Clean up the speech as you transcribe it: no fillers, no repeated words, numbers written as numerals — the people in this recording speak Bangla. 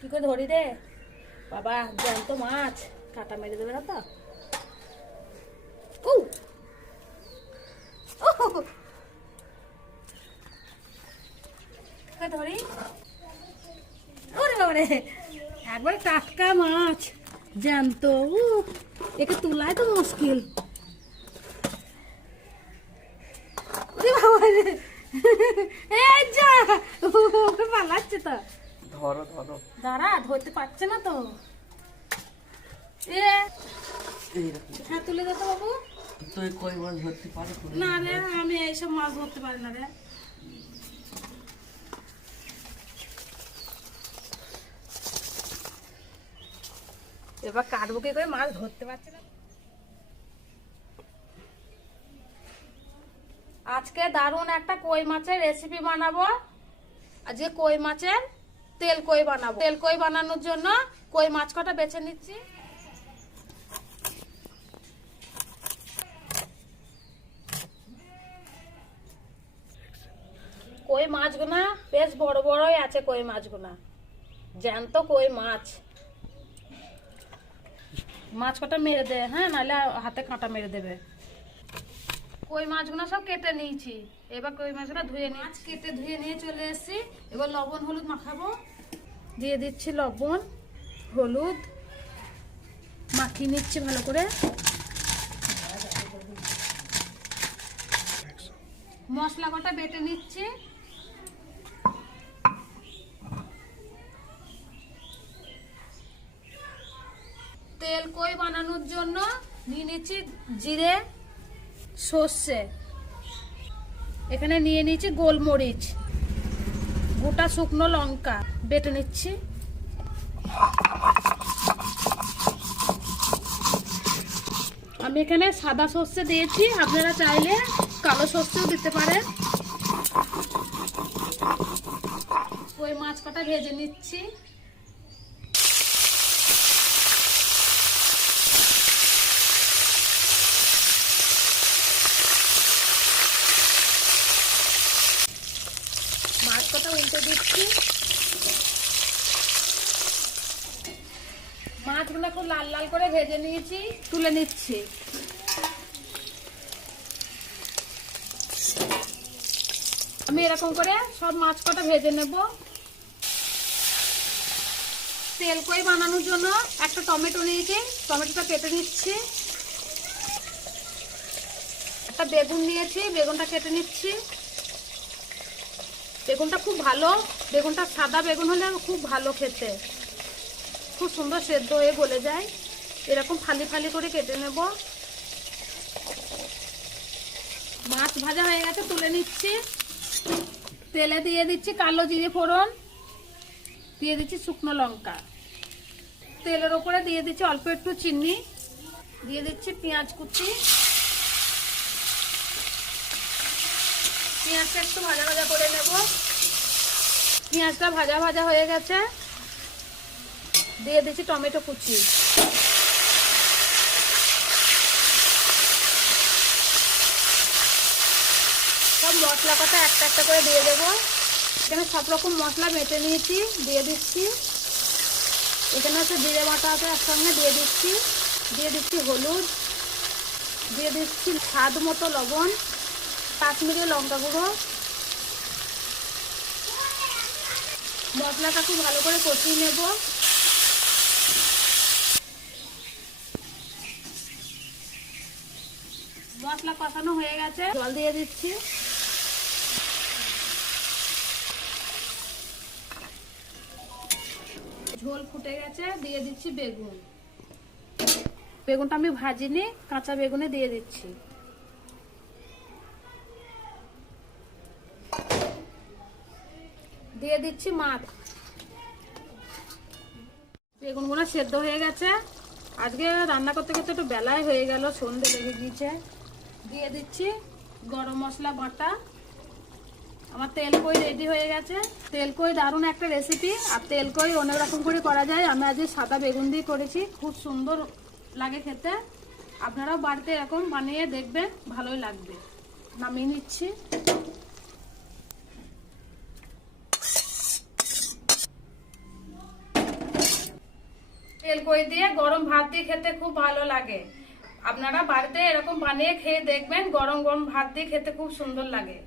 কি করে ধরি রে বাবা, জ্যান্ত মাছ, কাঁটা মেরে দেবে না তো? ধরি, ওরে বাবারে, একবারে টাটকা মাছ, জ্যান্ত। একে তোলাই তো মুশকিল। পালাচ্ছে তো, ধরো ধরো, দাঁড়া, ধরতে পারছে না তো। হ্যাঁ, তুলে দে তো বাবু। তুই কই মাছ ধরতে পারো? না রে, আমি এইসব মাছ ধরতে পারি না রে। এবার কাটবো কি করে, মাছ ধরতে পারছি না। আজকে দারুণ একটা কই মাছের রেসিপি বানাবো। আজকে কই মাছের তেল কই বানাবো। তেল কই বানানোর জন্য কই মাছ কটা বেছে নিচ্ছি। কই মাছগুনা বেশ বড় বড়ই আছে। কই মাছগুনা জ্যান্ত কই মাছ। মাছ কটা মেরে দে, হ্যাঁ, নাহলে হাতে কাঁটা মেরে দেবে। কই মাছগুলো সব কেটে নিয়েছি। এবার কই মাছগুলো ধুয়ে নিয়ে, মাছ কেটে ধুয়ে নিয়ে চলে এসেছি। এবার লবণ হলুদ মাখাবো। দিয়ে দিচ্ছি লবণ হলুদ, মাখিয়ে নিচ্ছি ভালো করে। মশলা কটা বেটে নিচ্ছি। তেল কই বানানোর জন্য নিয়ে নিচ্ছি জিরে, সর্ষে, এখানে নিয়ে নিয়েছি গোলমরিচ, গোটা শুকনো লঙ্কা বেটে নিচ্ছি। আমি এখানে সাদা সর্ষে দিয়েছি, আপনারা চাইলে কালো সর্ষেও দিতে পারেন। ওই মাছ কটা ভেজে নিচ্ছি। মাছ কটা উল্টে দিচ্ছি। মাছগুলো খুব লাল লাল করে ভেজে নিয়েছি, তুলে নিচ্ছি। আমি এরকম করে সব মাছ কটা ভেজে নেব। তেল কই বানানোর জন্য একটা টমেটো নিয়েছি, টমেটোটা কেটে নিচ্ছি। একটা বেগুন নিয়েছি, বেগুনটা কেটে নিচ্ছি। বেগুনটা খুব ভালো, বেগুনটা সাদা বেগুন হলে খুব ভালো খেতে, খুব সুন্দর সেদ্ধ হয়ে গলে যায়। এরকম ফালি ফালি করে কেটে নেব। মাছ ভাজা হয়ে গেছে, তুলে নিচ্ছি। তেলে দিয়ে দিচ্ছি কালো জিরে ফোড়ন, দিয়ে দিচ্ছি শুকনো লঙ্কা। তেলের ওপরে দিয়ে দিচ্ছি অল্প একটু চিনি, দিয়ে দিচ্ছি পেঁয়াজ কুচি। পেঁয়াজটা একটু ভাজা ভাজা করে নেব। পেঁয়াজটা ভাজা ভাজা হয়ে গেছে, দিয়ে দিচ্ছি টমেটো কুচি। সব মশলা কটা একটা একটা করে দিয়ে দেবো। এখানে সব রকম মশলা বেটে নিয়েছি, দিয়ে দিচ্ছি। এখানে হচ্ছে জিরে বাটা আছে, একসঙ্গে দিয়ে দিচ্ছি। দিয়ে দিচ্ছি হলুদ, দিয়ে দিচ্ছি স্বাদ মতো লবণ, কাশ্মীরি লঙ্কা গুঁড়ো। মশলাটা খুব ভালো করে কষিয়ে নেব। মশলা কষানো হয়ে গেছে, জল দিয়ে দিচ্ছি। ঝোল ফুটে গেছে, দিয়ে দিচ্ছি বেগুন। বেগুনটা আমি ভাজিনি, কাঁচা বেগুনে দিয়ে দিচ্ছি। দিয়ে দিচ্ছি মাছ। বেগুনগুলো সেদ্ধ হয়ে গেছে। আজকে রান্না করতে করতে একটু বেলায় হয়ে গেল, সন্ধে লেগে গিয়েছে। দিয়ে দিচ্ছি গরম মশলা বাটা। আমার তেল কই রেডি হয়ে গেছে। তেল কই দারুণ একটা রেসিপি, আর তেল কই অনেক রকম করে করা যায়। আমি আজকে সাদা বেগুন দিয়ে করেছি, খুব সুন্দর লাগে খেতে। আপনারাও বাড়িতে এরকম বানিয়ে দেখবেন, ভালোই লাগবে। নামিয়ে নিচ্ছি। তেল কই দিয়ে গরম ভাত দিয়ে খেতে খুব ভালো লাগে। আপনারা বাড়িতে এরকম বানিয়ে খেয়ে দেখবেন, গরম গরম ভাত দিয়ে খেতে খুব সুন্দর লাগে।